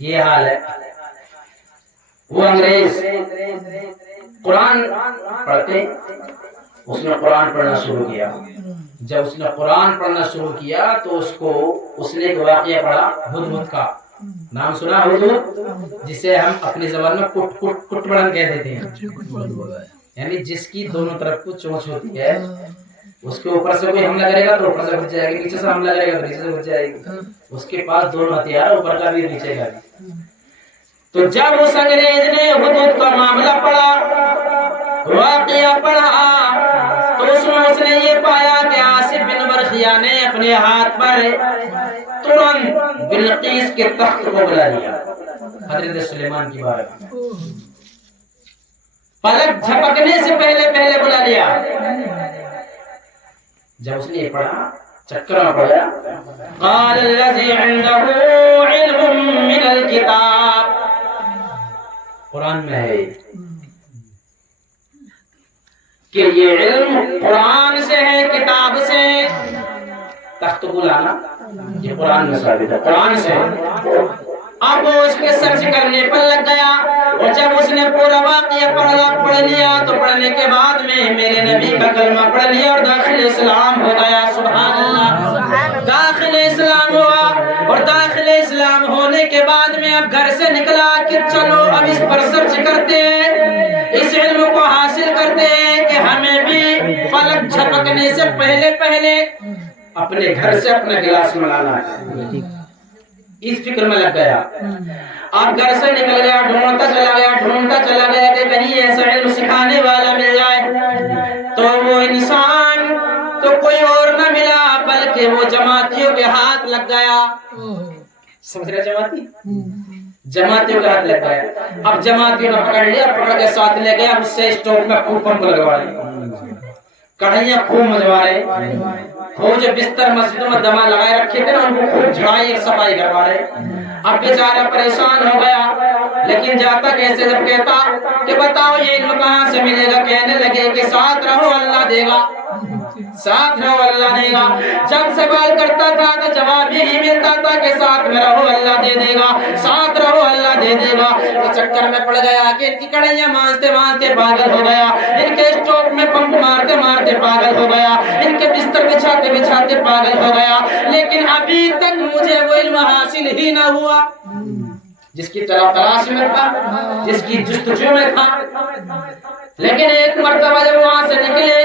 یہ حال ہے. وہ انگریز قرآن پڑھتے، اس نے قرآن پڑھنا شروع کیا. جب اس نے قرآن پڑھنا شروع کیا تو اس نے ایک واقعہ پڑھا ہدہد کا. نام سنا ہدہد؟ جسے ہم اپنی زبان میں کٹ بڑن کہہ دیتے ہیں، یعنی جس کی دونوں طرف کو چونچ ہوتی ہے. اس کے اوپر سے کوئی حملہ کرے گا تو اوپر سے گھس جائے گی، نیچے سے حملہ کرے گا تو نیچے سے گھس جائے گی. اس کے پاس دونوں ہتھیار، اوپر کا بھی نیچے کا بھی. تو جب اس انگریز نے ہدہد کا معاملہ پڑھا، واقعہ پڑھا، تو اس نے یہ پایا کہ آصف بن برخیہ نے اپنے ہاتھ پر ترنت بلقیس کے تخت کو بلا لیا، حضرت سلیمان کی بارگاہ میں. پلک جھپکنے سے پہلے بلا لیا. جب اس نے یہ پڑھا، چکر میں پڑا، قال الذي عنده علم من الكتاب، قرآن میں ہے کہ یہ علم قرآن سے ہے، کتاب سے. تخت کو لانا یہ قرآن میں ثابت ہے، قرآن سے. اب وہ اس کے سرچ کرنے پر لگ گیا، اور جب اس نے پورا واقعہ پڑھ لیا تو پڑھنے کے بعد میں میرے نبی کا کلمہ پڑھ لیا اور داخل اسلام ہو گیا. سبحان اللہ. داخل اسلام ہوا، اور داخل اسلام ہونے کے بعد میں اب گھر سے نکلا کہ چلو اب اس پر سرچ کرتے ہیں، اس علم کو حاصل کرتے ہیں کہ ہمیں بھی فلک جھپکنے سے پہلے اپنے گھر سے اپنا گلاس منگانا ہے. اس فکر میں لگ گیا. اب گھر سے نکل گیا، ڈھونڈتا چلا گیا کہ کہیں ایسا علم سکھانے والا مل جائے. تو وہ انسان تو کوئی اور نہ ملا بلکہ وہ جماعتیوں کے ہاتھ لگ گیا. سمجھ رہے؟ جماعتیوں کے ہاتھ لگ گیا. اب جماعتیوں نے پکڑ کے ساتھ لے گیا. اس سے اسٹوپ میں خوب پمپ لگوا رہے، کڑھائیاں خوب مجوا رہے، وہ جو بستر مسجدوں میں دما لگائے رکھے تھے نا ان کو خوب جھڑائی صفائی کروا رہے. اب بیچارہ پریشان ہو گیا، لیکن جاتا کیسے؟ جب کہتا کہ بتاؤ یہ علم کہاں سے ملے گا، کہنے لگے کہ ساتھ رہو اللہ دے گا، ساتھ رہو اللہ دے گا. جب سوال کرتا تھا تو جواب یہی ملتا تھا کہ ساتھ میں رہو اللہ دے گا، ساتھ رہو اللہ دے گا. تو چکر میں پڑ گیا کہ ان کی کڑھائیاں مانجتے پاگل ہو گیا، ان کے اسٹوپ میں پمپ مارتے پاگل ہو گیا، ان کے بستر بچھاتے پاگل ہو گیا. لیکن ابھی تک مجھے وہ علم حاصل ہی نہ ہوا جس کی تلاش میں تھا، جس کی جستجو میں تھا. لیکن ایک مرتبہ جب وہاں سے نکلے،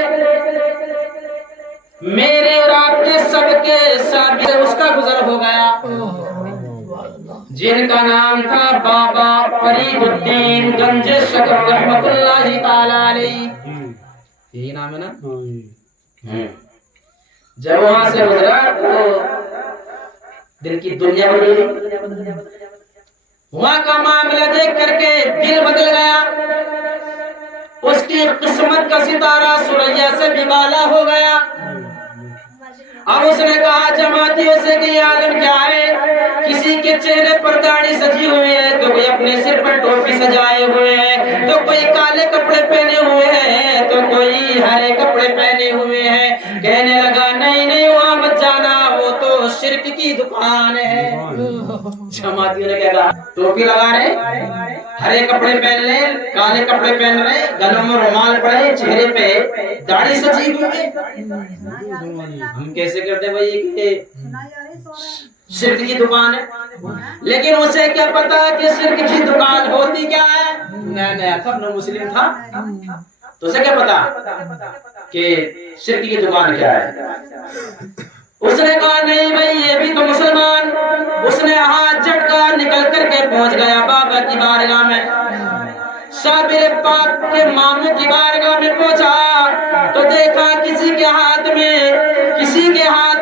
میرے اور آپ کے سب کے ساتھ اس کا گزر ہو گیا، جن کا نام تھا بابا فرید الدین گنج شکر رحمت اللہ تعالی علیہ. یہی نام ہے نا؟ جب وہاں سے گزرا تو دل کی دنیا بدل گئی. وہاں کا معاملہ دیکھ کر کے دل بدل گیا. اس کی قسمت کا ستارہ سوریا سے بھی بالا ہو گیا. اب اس نے کہا جماعتیوں سے کہ یہ عالم کیا ہے؟ کسی کے چہرے پر داڑھی سجی ہوئی ہے، تو کوئی اپنے سر پر ٹوپی سجائے ہوئے ہے، تو کوئی کالے کپڑے پہنے ہوئے ہیں، تو کوئی ہرے کپڑے پہنے ہوئے ہیں. کہنے لگا نہیں وہاں مت جانا، وہ تو شرک کی دکان ہے. جماعتیوں نے کہا ٹوپی لگا رہے، ہرے کپڑے پہن رہے، کالے کپڑے پہن رہے، گلوں میں رومال پڑے، چہرے پہ داڑھی سجی ہوئی. ہم کیسے کرتے بھائی کہ شرک کی دکان ہے؟ لیکن اسے کیا پتا کہ شرک کی دکان ہوتی کیا ہے؟ نیا تھا، نو مسلم تھا، تو اسے کیا پتا کہ شرک کی دکان کیا ہے. اس نے کہا نہیں بھائی یہ بھی تو مسلمان. اس نے ہاتھ جھٹکا نکل کر کے پہنچ گیا بابا کی بارگاہ میں. صابر پاک کے ماموں کی بارگاہ میں پہنچا تو دیکھا کسی کے ہاتھ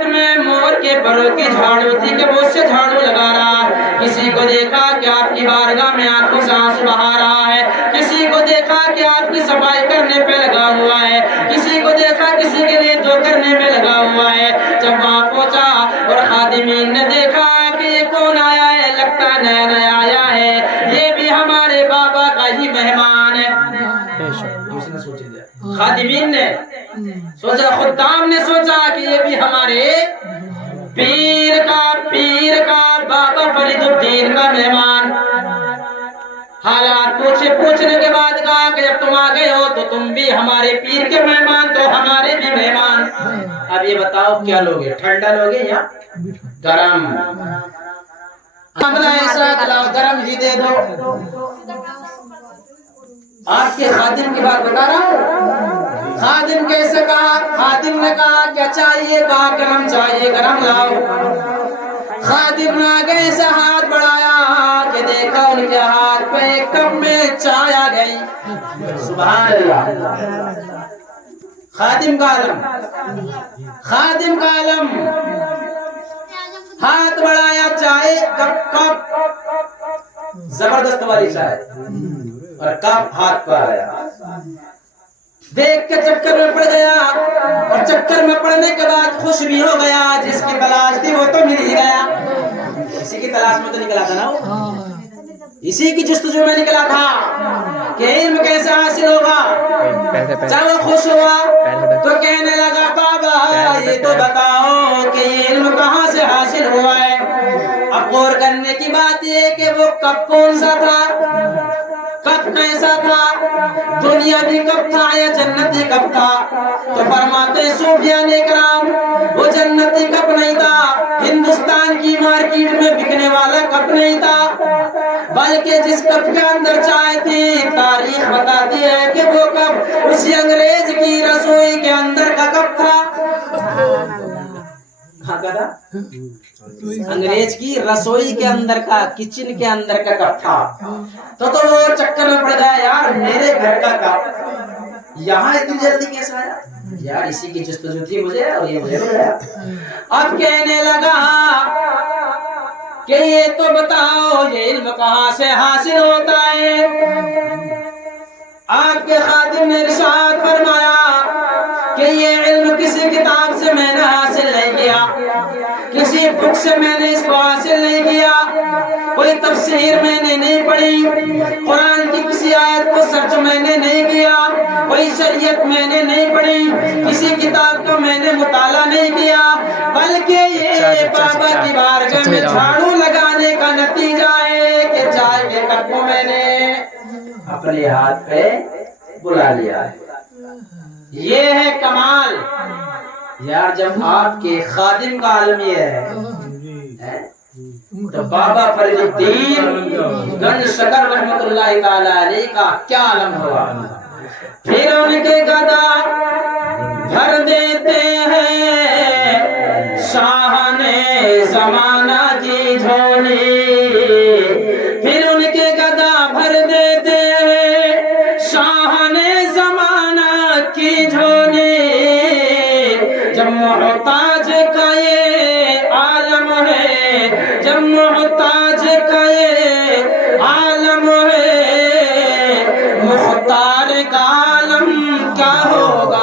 میں مور کے پروں کی جھاڑو تھی کہ وہ اس سے جھاڑو لگا رہا. کسی کو دیکھا کہ آپ کی بارگاہ میں آنکھوں سے آنسو بہا رہا ہے. کسی کو دیکھا کہ آپ کی صفائی کرنے پہ لگا ہوا ہے. کسی کو دیکھا کسی کے لیے دعا کرنے میں لگا ہوا ہے. جب وہاں پہنچا اور خادمین نے دیکھا کہ یہ کون آیا ہے، لگتا نیا آیا ہے، یہ بھی ہمارے بابا کا ہی مہمان ہے. خادمین نے سوچا، خدام نے سوچا کہ یہ بھی ہمارے پیر کا بابا فرید الدین کا مہمان حالات پوچھنے کے بعد کہا کہ جب تم آ گئے ہو تو تم بھی ہمارے پیر کے مہمان تو ہمارے بھی مہمان. اب یہ بتاؤ کیا لوگے, ٹھنڈا لوگے یا گرم؟ ایسا گرم ہی دے دو. آپ کے خادم کی بات بتا رہا ہوں. خادم کیسے کہا؟ خادم نے کہا کیا چاہیے؟ کہا گرم چاہیے, گرم لاؤ. خادم نے آگے سے ہاتھ بڑھایا کہ دیکھا ان کے ہاتھ پہ ایک کپ میں چائے آ گئی. سبحان اللہ. خادم کا عالم, خادم کا عالم. ہاتھ بڑھایا, چائے کپ زبردست والی چائے اور کپ ہاتھ پر آیا. دیکھ کے چکر میں پڑ گیا اور چکر میں پڑنے کے بعد خوش بھی ہو گیا. جس کی تلاش تھی وہ تو مل ہی گیا. اسی کی تلاش میں تو نکلا تھا نا, اسی کی جستجو میں نکلا تھا کہ علم کیسے حاصل ہوگا. جب وہ خوش ہوا تو کہنے لگا بابا یہ تو بتاؤ کہ یہ علم کہاں سے حاصل ہوا ہے. اب غور کرنے کی بات یہ کہ وہ کب کون سا تھا, کب کیسا تھا, دنیاوی کب تھا یا جنتی کب تھا؟ تو فرماتے صوفیان اکرام وہ جنتی کب نہیں تھا, ہندوستان کی مارکیٹ میں بکنے والا کب نہیں تھا, بلکہ جس کپ کے اندر چائے تھی تاریخ بتاتی ہے کہ وہ کپ اسی انگریز کی رسوئی کے اندر کا کپ تھا. انگریز کی رسوئی کے اندر کا, کچن کے اندر کا کپ تھا. تو وہ چکر میں پڑ گیا یار میرے گھر کا کپ یہاں اتنی جلدی کیسے آیا یار, اسی کی جستجو تھی مجھے اور یہ مجھے ملا. اب کہنے لگا کہ یہ تو بتاؤ یہ علم کہاں سے حاصل ہوتا ہے. آپ کے خادم نے ارشاد فرمایا کہ یہ علم کسی کتاب سے میں نے حاصل نہیں کیا, کسی بک سے میں نے اس کو حاصل نہیں کیا, کوئی تفسیر میں نے نہیں پڑھی, قرآن کی کسی آیت کو سرچ میں نے نہیں کیا, کوئی شریعت میں نے نہیں پڑھی, کسی کتاب کا میں نے مطالعہ نہیں کیا, بلکہ یہ بابا کی بارگاہ میں جھاڑو لگانے کا نتیجہ ہے کہ چائے کے کپ کو میں نے اپنے ہاتھ پہ بلا لیا ہے. یہ ہے کمال یار. جب آپ کے خادم کا عالم یہ ہے تو بابا فرید الدین گنج شکر رحمت اللہ تعالی علیہ کا کیا عالم ہوا. پھر ان کے گدا بھر دیتے ہیں شاہ نے زمانہ کی جھولی, پھر ان کے گدا بھر دیتے ہیں شاہ نے زمانہ کی جھولی. جب محتاج کا یہ عالم ہے, جب محتاج کا یہ عالم ہے, مختار کا عالم کیا ہوگا.